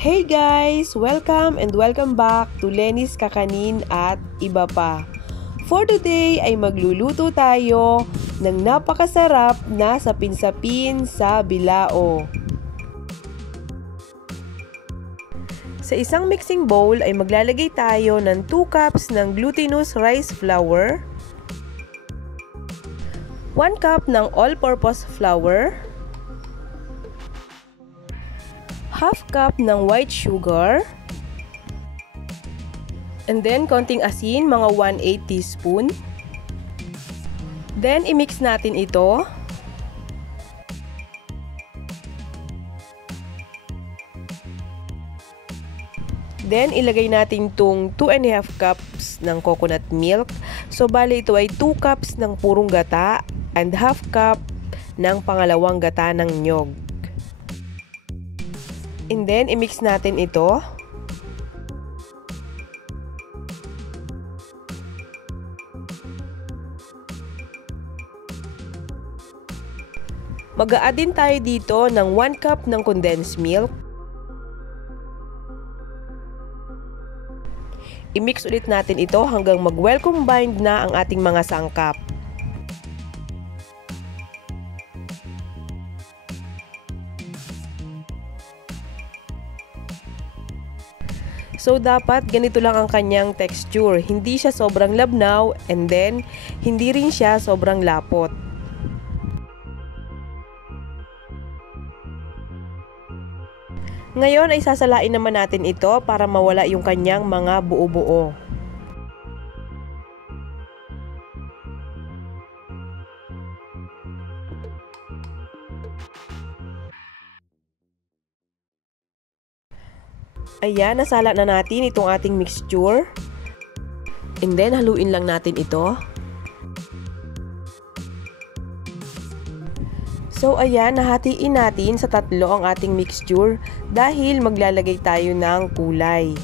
Hey guys! Welcome and welcome back to Lenny's Kakanin at iba pa. For today ay magluluto tayo ng napakasarap na sapin-sapin sa bilao. Sa isang mixing bowl ay maglalagay tayo ng 2 cups ng glutinous rice flour, 1 cup ng all-purpose flour, half cup ng white sugar, and then konting asin, mga 1/8 teaspoon. Then i-mix natin ito. Then ilagay natin itong 2.5 cups ng coconut milk. So bali ito ay 2 cups ng purong gata and half cup ng pangalawang gata ng nyog. And then, i-mix natin ito. Mag-a-add din tayo dito ng 1 cup ng condensed milk. I-mix ulit natin ito hanggang mag-well combined na ang ating mga sangkap. So, dapat ganito lang ang kanyang texture. Hindi siya sobrang labnaw and then, hindi rin siya sobrang lapot. Ngayon ay sasalain naman natin ito para mawala yung kanyang mga buo-buo. Ayan, nasala na natin itong ating mixture. And then, haluin lang natin ito. So, ayan, nahatiin natin sa tatlo ang ating mixture dahil maglalagay tayo ng kulay.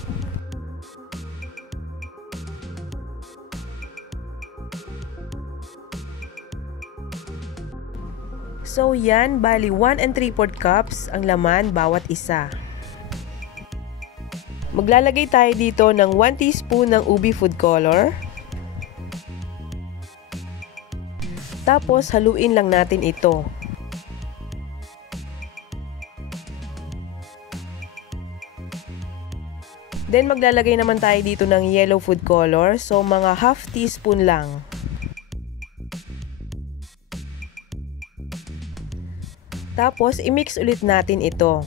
So, yan, bali 1 3/4 cups ang laman bawat isa. Maglalagay tayo dito ng 1 teaspoon ng ubi food color. Tapos, haluin lang natin ito. Then, maglalagay naman tayo dito ng yellow food color. So, mga half teaspoon lang. Tapos, i-mix ulit natin ito.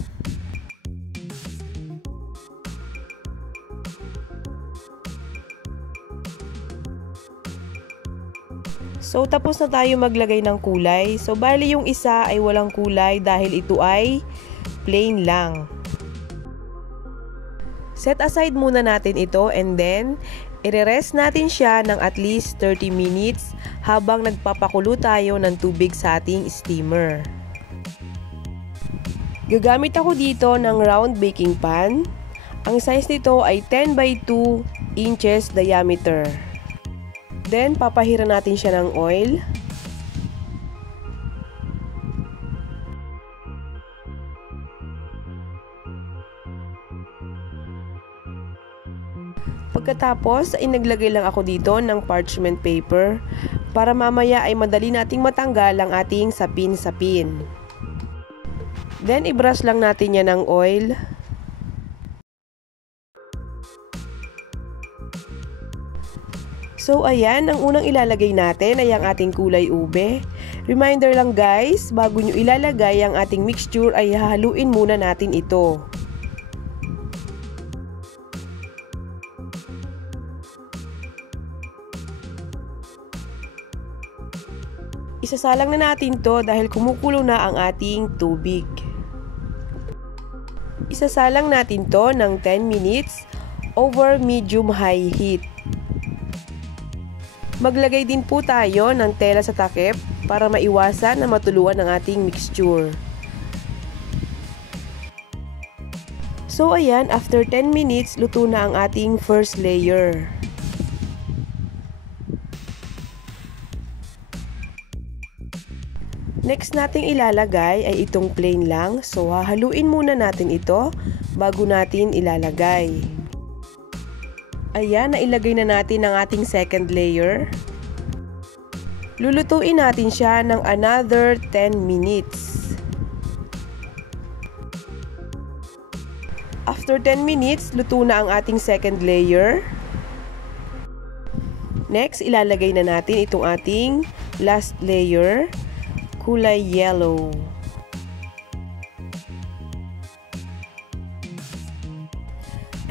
So, tapos na tayo maglagay ng kulay. So, bali yung isa ay walang kulay dahil ito ay plain lang. Set aside muna natin ito and then, i-rest natin siya ng at least 30 minutes habang nagpapakulo tayo ng tubig sa ating steamer. Gagamit ako dito ng round baking pan. Ang size nito ay 10 by 2 inches diameter. Then, papahiran natin siya ng oil. Pagkatapos, ay naglagay lang ako dito ng parchment paper para mamaya ay madali nating matanggal ang ating sapin-sapin. Then, i-brush lang natin yan ng oil. So, ayan, ang unang ilalagay natin ay ang ating kulay ube. Reminder lang guys, bago nyo ilalagay ang ating mixture ay hahaluin muna natin ito. Isasalang na natin to dahil kumukulo na ang ating tubig. Isasalang natin to ng 10 minutes over medium-high heat. Maglagay din po tayo ng tela sa takip para maiwasan na matuluan ang ating mixture. So ayan, after 10 minutes, luto na ang ating first layer. Next nating ilalagay ay itong plain lang. So hahaluin muna natin ito bago natin ilalagay. Ayan, nailagay na natin ang ating second layer. Lulutuin natin siya ng another 10 minutes. After 10 minutes, luto na ang ating second layer. Next, ilalagay na natin itong ating last layer, kulay yellow.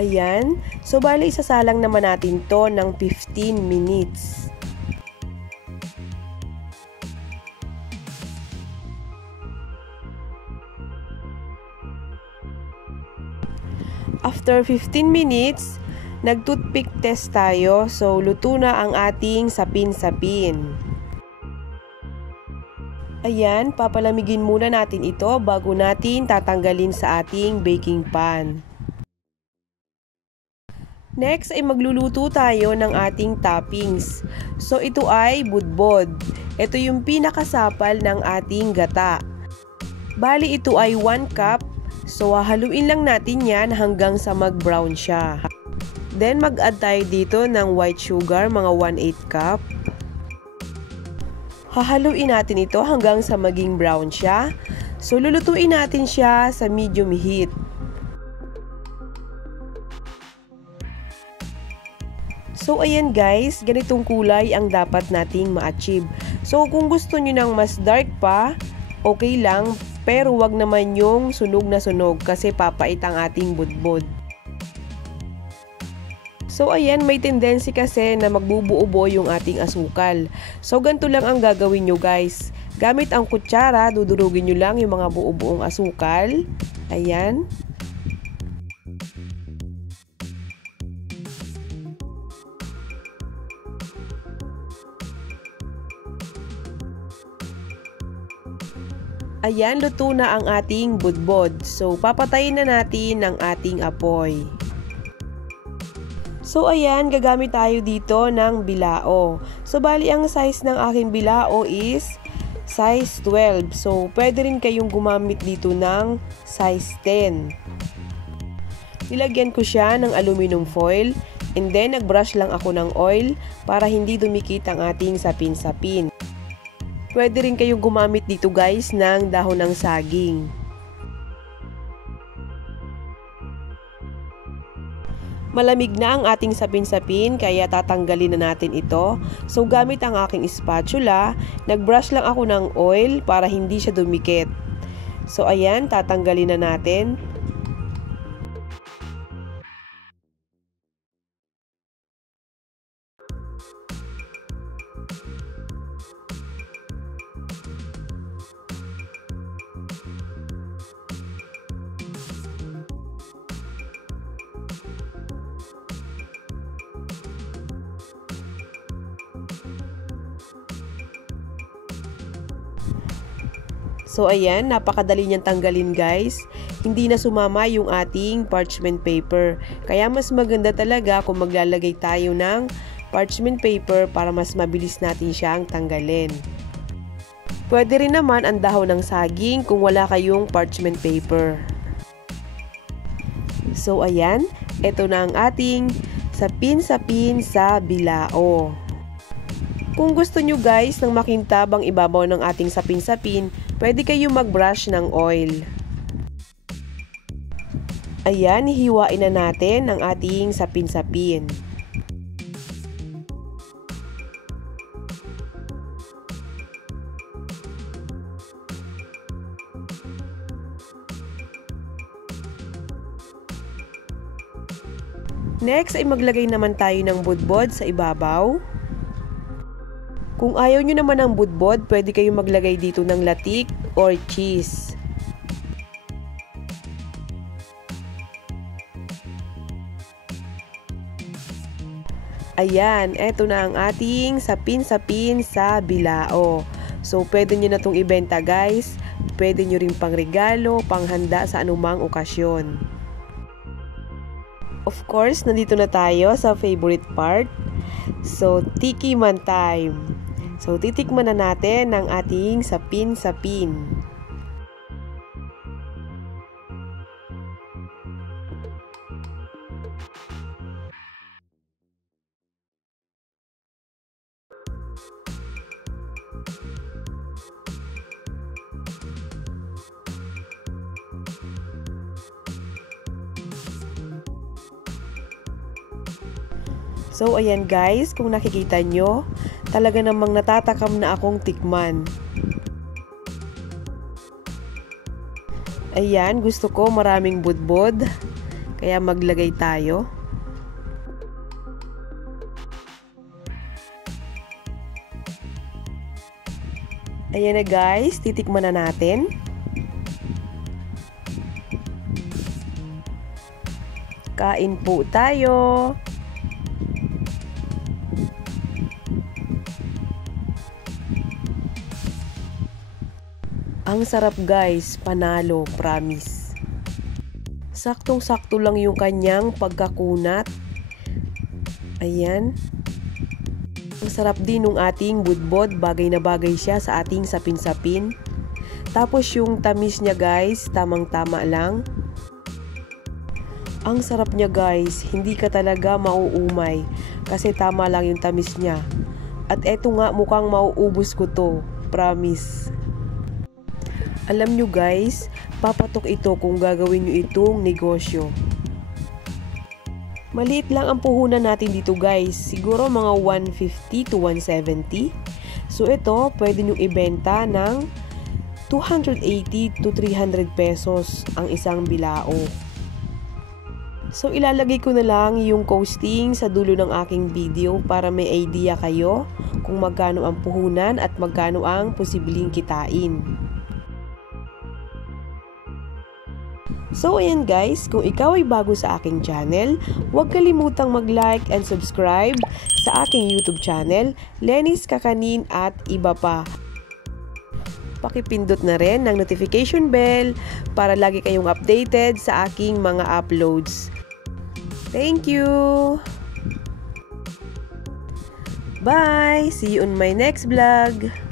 Ayan, so bali isasalang naman natin to ng 15 minutes. After 15 minutes, nag-toothpick test tayo. So, luto na ang ating sapin-sapin. Ayan, papalamigin muna natin ito bago natin tatanggalin sa ating baking pan. Next ay magluluto tayo ng ating toppings. So, ito ay budbod. Ito yung pinakasapal ng ating gata. Bali, ito ay 1 cup. So, hahaluin lang natin yan hanggang sa mag-brown siya. Then, mag-add tayo dito ng white sugar, mga 1/8 cup. Hahaluin natin ito hanggang sa maging brown siya. So, lulutuin natin siya sa medium heat. So, ayan guys, ganitong kulay ang dapat nating ma-achieve. So, kung gusto nyo ng mas dark pa, okay lang. Pero wag naman yung sunog na sunog kasi papait ang ating budbod. So ayan, may tendency kasi na magbubuo-buo yung ating asukal. So ganito lang ang gagawin nyo guys. Gamit ang kutsara, dudurugin nyo lang yung mga buo-buong asukal. Ayan. Ayan, luto na ang ating budbod. So, papatayin na natin ang ating apoy. So, ayan, gagamit tayo dito ng bilao. So, bali ang size ng aking bilao is size 12. So, pwede rin kayong gumamit dito ng size 10. Nilagyan ko siya ng aluminum foil. And then, nagbrush lang ako ng oil para hindi dumikit ang ating sapin-sapin. Pwede rin kayong gumamit dito guys ng dahon ng saging. Malamig na ang ating sapin-sapin kaya tatanggalin na natin ito. So gamit ang aking spatula, nagbrush lang ako ng oil para hindi siya dumikit. So ayan, tatanggalin na natin. So ayan, napakadali niyang tanggalin guys. Hindi na sumama yung ating parchment paper. Kaya mas maganda talaga kung maglalagay tayo ng parchment paper para mas mabilis natin siyang tanggalin. Pwede rin naman ang dahon ng saging kung wala kayong parchment paper. So ayan, ito na ang ating sapin-sapin sa bilao. Kung gusto nyo guys ng makintab ang ibabaw ng ating sapin-sapin, pwede kayong mag-brush ng oil. Ayan, hihiwain na natin ang ating sapin-sapin. Next ay maglagay naman tayo ng budbod sa ibabaw. Kung ayaw nyo naman ng budbod, pwede kayong maglagay dito ng latik or cheese. Ayan, eto na ang ating sapin-sapin sa bilao. So, pwede nyo na itong ibenta guys. Pwede nyo rin pang regalo, panghanda sa anumang okasyon. Of course, nandito na tayo sa favorite part. So, tiki man time. So, titikman na natin ang ating sapin-sapin. So, ayan guys, kung nakikita nyo, talaga namang natatakam na akong tikman. Ayan, gusto ko maraming budbod, kaya maglagay tayo. Ayan na guys, titikman na natin. Kain po tayo. Ang sarap guys, panalo, promise. Saktong-sakto lang yung kanyang pagkakunat. Ayan. Ang sarap din ng ating budbod, bagay na bagay siya sa ating sapin-sapin. Tapos yung tamis niya guys, tamang-tama lang. Ang sarap niya guys, hindi ka talaga mauumay kasi tama lang yung tamis niya. At eto nga, mukhang mauubos ko to, promise. Alam nyo guys, papatok ito kung gagawin nyo itong negosyo. Maliit lang ang puhunan natin dito guys, siguro mga 150 to 170. So ito, pwede nyo ibenta ng 280 to 300 pesos ang isang bilao. So ilalagay ko na lang yung costing sa dulo ng aking video para may idea kayo kung magkano ang puhunan at magkano ang posibleng kitain. So ayan guys, kung ikaw ay bago sa aking channel, huwag kalimutang mag-like and subscribe sa aking YouTube channel, Lenis Kakanin at iba pa. Pakipindot na rin ng notification bell para lagi kayong updated sa aking mga uploads. Thank you! Bye! See you on my next vlog!